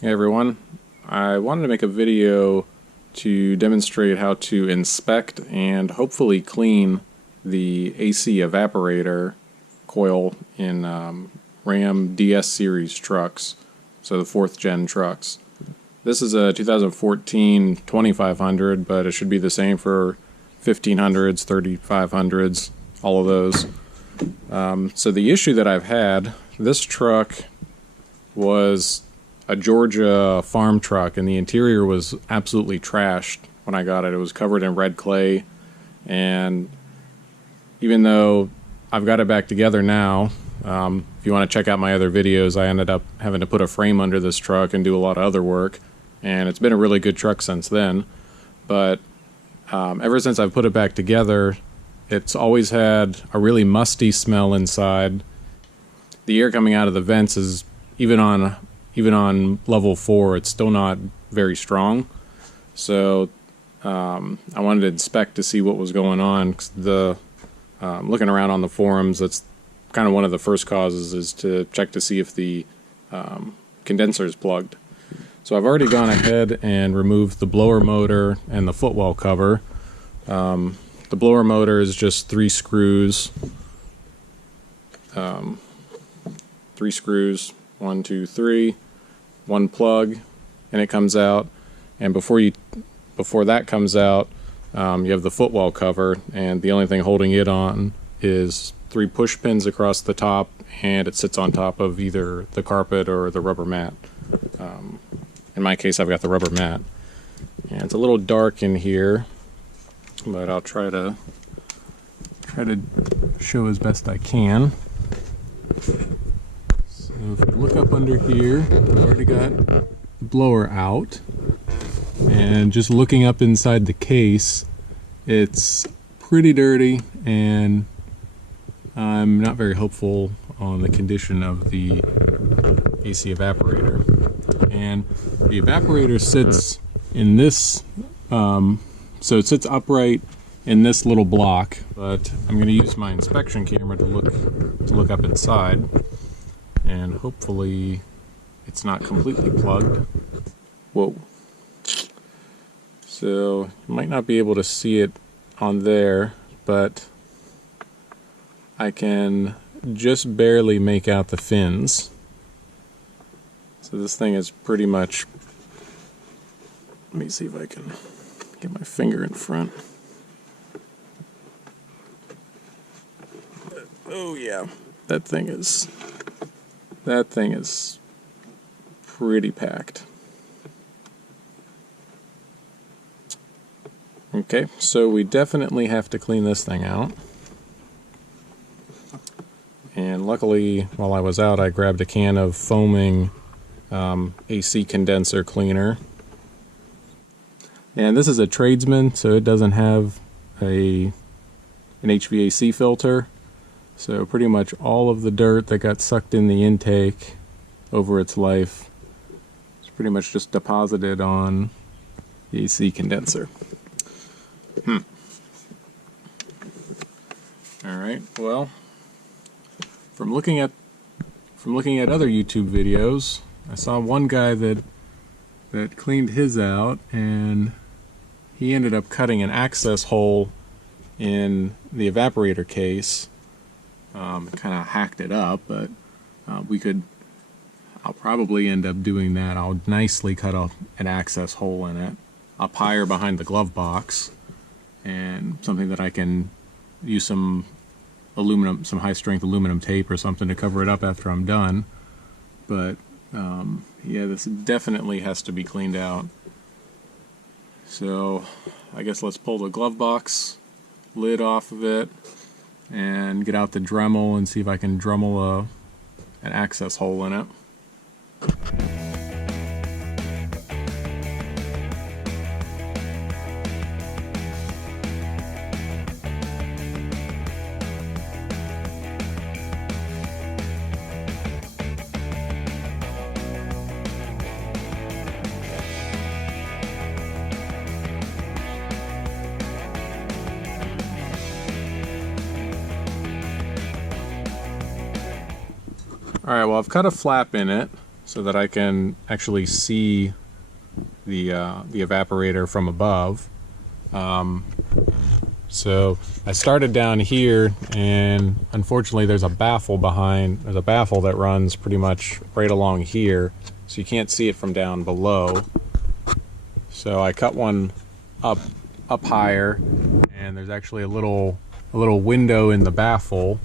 Hey everyone, I wanted to make a video to demonstrate how to inspect and hopefully clean the AC evaporator coil in Ram DS series trucks, so the 4th gen trucks. This is a 2014 2500, but it should be the same for 1500s, 3500s, all of those. So the issue that I've had, this truck was a Georgia farm truck, and the interior was absolutely trashed when I got it. It was covered in red clay, and even though I've got it back together now, if you want to check out my other videos, I ended up having to put a frame under this truck and do a lot of other work, and it's been a really good truck since then. But ever since I've put it back together, it's always had a really musty smell inside. The air coming out of the vents is, even on level 4, it's still not very strong. So I wanted to inspect to see what was going on. 'Cause looking around on the forums, that's kind of one of the first causes, is to check to see if the condenser is plugged. So I've already gone ahead and removed the blower motor and the footwell cover. The blower motor is just 3 screws. 3 screws, 1, 2, 3. 1 plug, and it comes out. And before that comes out, you have the footwell cover, and the only thing holding it on is 3 push pins across the top, and it sits on top of either the carpet or the rubber mat. In my case, I've got the rubber mat, and it's a little dark in here, but I'll try to show as best I can. So if you look up under here, I've already got the blower out, and just looking up inside the case, it's pretty dirty, and I'm not very hopeful on the condition of the AC evaporator. And the evaporator sits in this, so it sits upright in this little block, but I'm going to use my inspection camera to look up inside, and hopefully it's not completely plugged. Whoa. So you might not be able to see it on there, but I can just barely make out the fins. So this thing is pretty much, let me see if I can get my finger in front. Oh yeah, that thing is pretty packed. Okay, so we definitely have to clean this thing out. And luckily, while I was out, I grabbed a can of foaming AC condenser cleaner. And this is a Tradesman, so it doesn't have an HVAC filter. So pretty much all of the dirt that got sucked in the intake over its life is pretty much just deposited on the AC condenser. Alright, well, from looking at other YouTube videos, I saw one guy that cleaned his out, and he ended up cutting an access hole in the evaporator case. Kind of hacked it up, but I'll probably end up doing that. I'll nicely cut off an access hole in it up higher behind the glove box, and something that I can use some high strength aluminum tape or something to cover it up after I'm done. But yeah, this definitely has to be cleaned out. So I guess let's pull the glove box lid off of it and get out the Dremel and see if I can Dremel an access hole in it. Alright, well, I've cut a flap in it, so that I can actually see the evaporator from above. So I started down here, and unfortunately there's a baffle that runs pretty much right along here, so you can't see it from down below. So I cut one up higher, and there's actually a little window in the baffle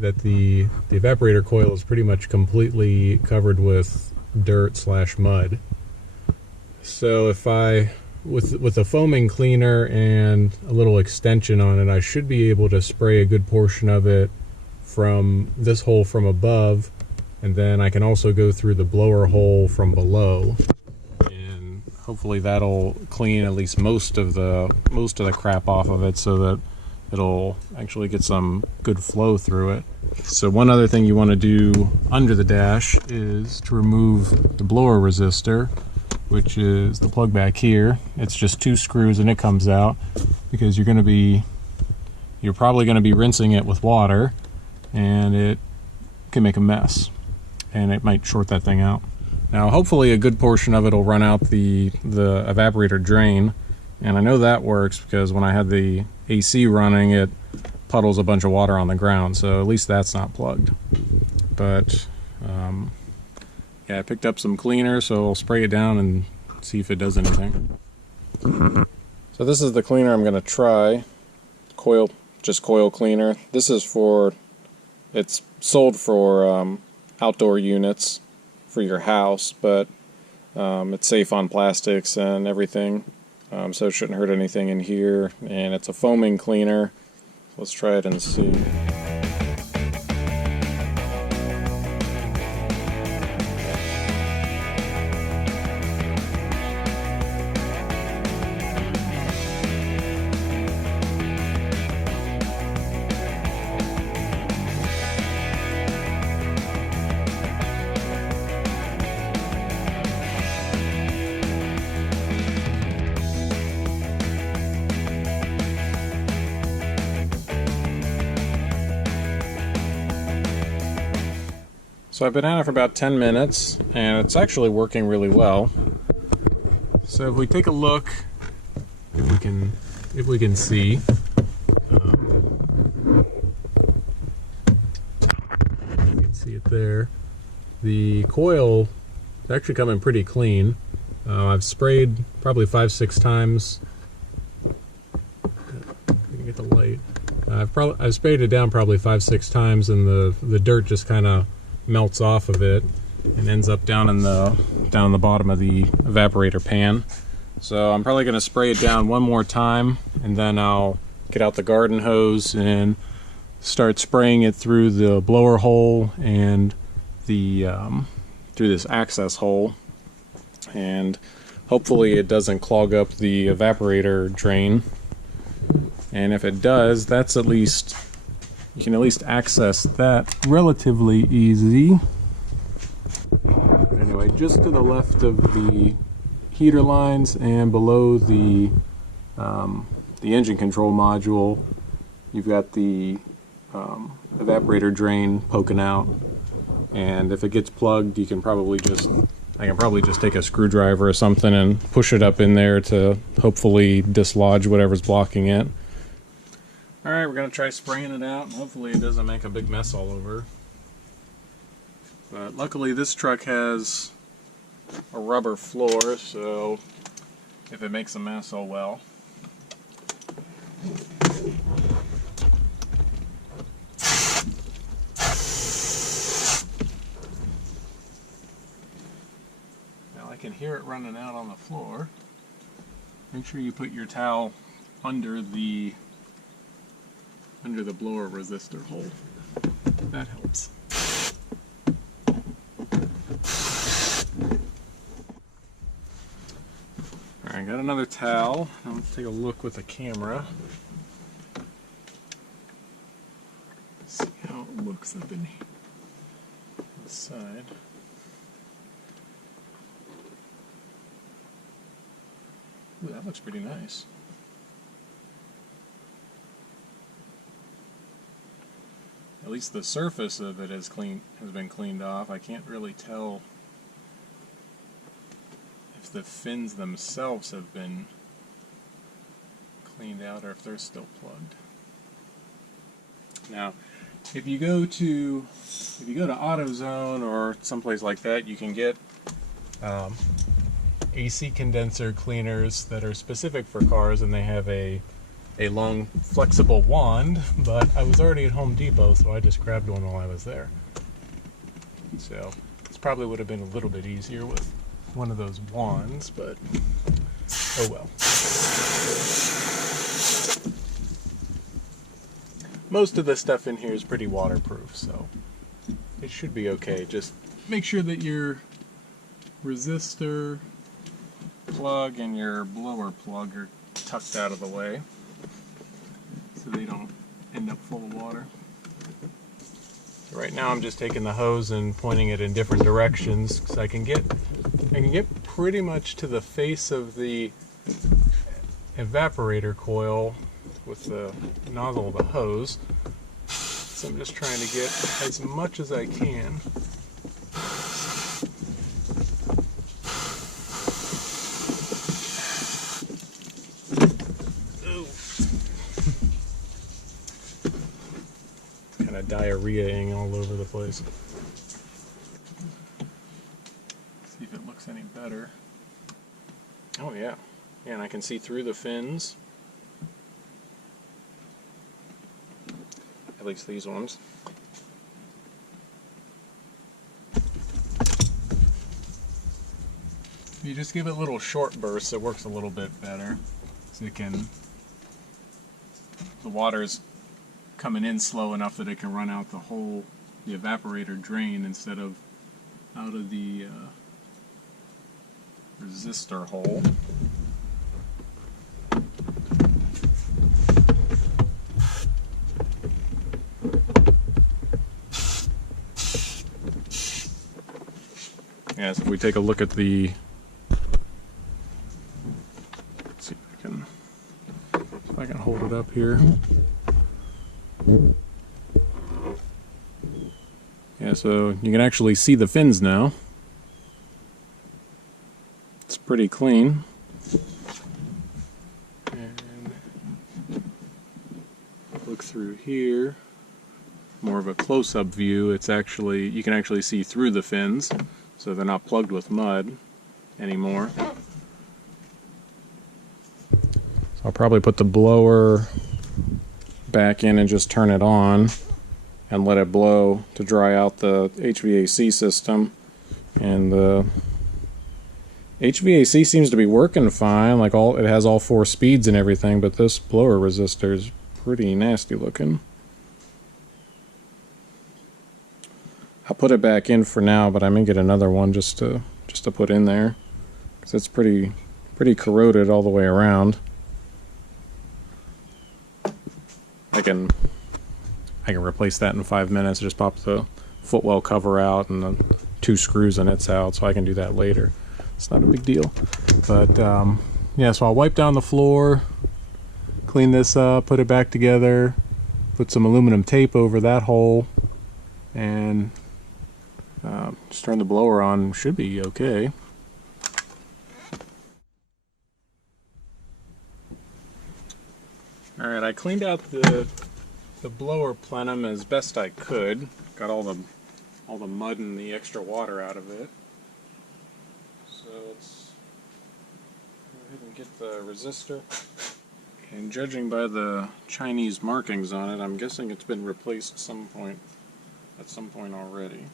that the evaporator coil is pretty much completely covered with dirt / mud. So if I, with a foaming cleaner and a little extension on it, I should be able to spray a good portion of it from this hole from above, and then I can also go through the blower hole from below, and hopefully that'll clean at least most of the crap off of it, so that it'll actually get some good flow through it. So one other thing you want to do under the dash is to remove the blower resistor, which is the plug back here. It's just 2 screws and it comes out, because you're probably going to be rinsing it with water, and it can make a mess, and it might short that thing out. Now hopefully a good portion of it will run out the evaporator drain, and I know that works because when I had the AC running, it puddles a bunch of water on the ground, so at least that's not plugged. But yeah, I picked up some cleaner, so I'll spray it down and see if it does anything. So this is the cleaner I'm going to try. Just coil cleaner. This is it's sold for outdoor units for your house, but it's safe on plastics and everything, so it shouldn't hurt anything in here, and it's a foaming cleaner. Let's try it and see. So I've been at it for about 10 minutes, and it's actually working really well. So if we take a look, if we can see, you can see it there. The coil is actually coming pretty clean. I've sprayed probably 5-6 times. You can get the light. I've sprayed it down probably 5-6 times, and the dirt just kind of melts off of it and ends up down in the bottom of the evaporator pan. So I'm probably going to spray it down one more time, and then I'll get out the garden hose and start spraying it through the blower hole and through this access hole, and hopefully it doesn't clog up the evaporator drain. And if it does, that's at least, you can at least access that relatively easy. Anyway, just to the left of the heater lines and below the engine control module, you've got the evaporator drain poking out, and if it gets plugged, I can probably just take a screwdriver or something and push it up in there to hopefully dislodge whatever's blocking it. Alright, we're going to try spraying it out, and hopefully it doesn't make a big mess all over. But luckily this truck has a rubber floor, so if it makes a mess, oh well. Now I can hear it running out on the floor. Make sure you put your towel under the blower resistor hole. That helps. Alright, got another towel. Now let's take a look with the camera. See how it looks up in the side. Ooh, that looks pretty nice. It At least the surface of it has been cleaned off. I can't really tell if the fins themselves have been cleaned out or if they're still plugged. Now, if you go to AutoZone or someplace like that, you can get AC condenser cleaners that are specific for cars, and they have a long flexible wand, but I was already at Home Depot, so I just grabbed one while I was there. So this probably would have been a little bit easier with one of those wands, but oh well. Most of the stuff in here is pretty waterproof, so it should be okay. Just make sure that your resistor plug and your blower plug are tucked out of the way so they don't end up full of water. So right now I'm just taking the hose and pointing it in different directions because I can get pretty much to the face of the evaporator coil with the nozzle of the hose. So I'm just trying to get as much as I can. Kind of diarrhea-ing all over the place. See if it looks any better. Oh yeah. Yeah, and I can see through the fins. At least these ones. You just give it little short bursts, it works a little bit better. So the water's coming in slow enough that it can run out the evaporator drain instead of out of the resistor hole. Yeah, so if we take a look at the, let's see if I can hold it up here. Yeah, so you can actually see the fins now. It's pretty clean. And look through here. More of a close-up view. It's actually, you can actually see through the fins, so they're not plugged with mud anymore. So I'll probably put the blower back in and just turn it on and let it blow to dry out the HVAC system. And the HVAC seems to be working fine, like it has all 4 speeds and everything, but this blower resistor is pretty nasty looking. I'll put it back in for now, but I may get another one just to put in there because it's pretty corroded all the way around. I can replace that in 5 minutes. Just pop the footwell cover out and the 2 screws and it's out, so I can do that later. It's not a big deal. But yeah, so I'll wipe down the floor, clean this up, put it back together, put some aluminum tape over that hole, and just turn the blower on. Should be okay. Alright, I cleaned out the blower plenum as best I could. Got all the mud and the extra water out of it. So let's go ahead and get the resistor. And judging by the Chinese markings on it, I'm guessing it's been replaced at some point already.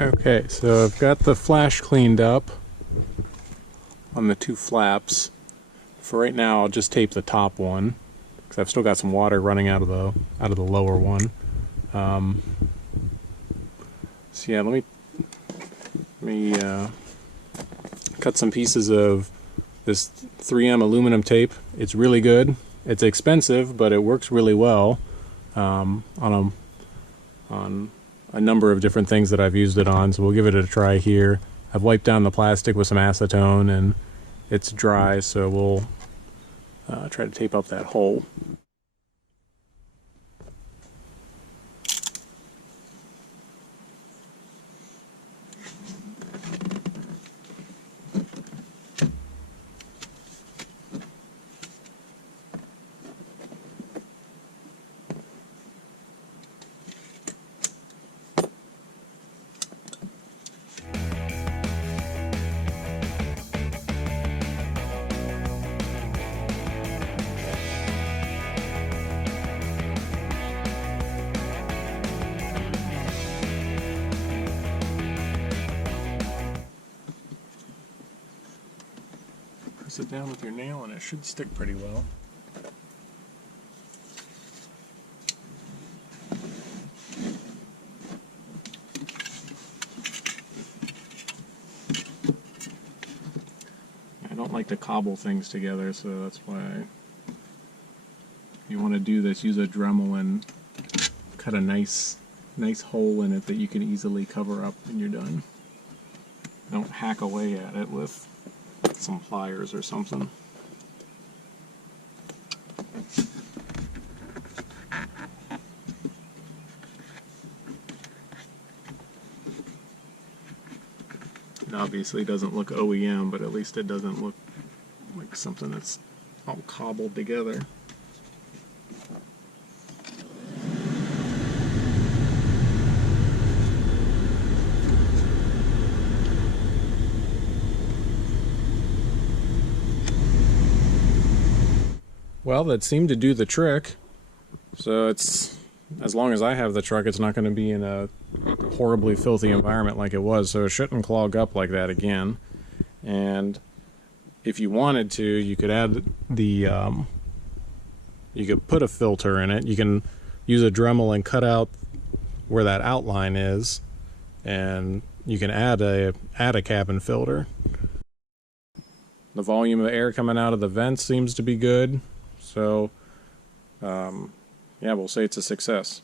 Okay, so I've got the flash cleaned up on the two flaps. For right now, I'll just tape the top one because I've still got some water running out of the lower one. So yeah, let me cut some pieces of this 3M aluminum tape. It's really good. It's expensive, but it works really well on a number of different things that I've used it on. So we'll give it a try here. I've wiped down the plastic with some acetone and it's dry, so we'll try to tape up that hole. Press it down with your nail and it should stick pretty well. I don't like to cobble things together, so that's why if you want to do this, use a Dremel and cut a nice hole in it that you can easily cover up when you're done. Don't hack away at it with some pliers or something. It obviously doesn't look OEM, but at least it doesn't look like something that's all cobbled together. Well, that seemed to do the trick. So it's, as long as I have the truck, it's not going to be in a horribly filthy environment like it was, so it shouldn't clog up like that again. And if you wanted to, you could add the, you could put a filter in it. You can use a Dremel and cut out where that outline is, and you can add a cabin filter. The volume of air coming out of the vents seems to be good. So, yeah, we'll say it's a success.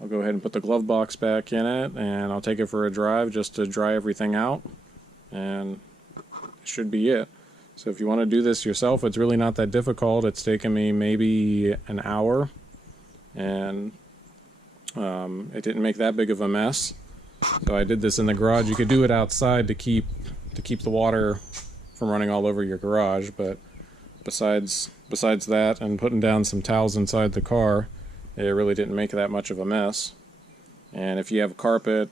I'll go ahead and put the glove box back in it, and I'll take it for a drive just to dry everything out, and it should be it. So if you want to do this yourself, it's really not that difficult. It's taken me maybe an hour, and it didn't make that big of a mess. So I did this in the garage. You could do it outside to keep the water from running all over your garage, but besides that and putting down some towels inside the car, it really didn't make that much of a mess. And if you have carpet,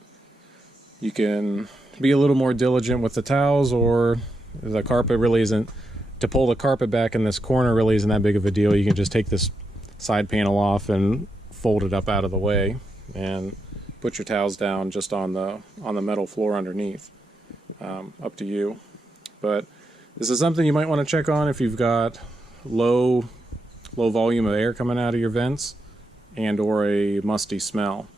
you can be a little more diligent with the towels, or the carpet really isn't, to pull the carpet back in this corner really isn't that big of a deal. You can just take this side panel off and fold it up out of the way and put your towels down just on the metal floor underneath. Up to you. But this is something you might want to check on if you've got low volume of air coming out of your vents and or a musty smell.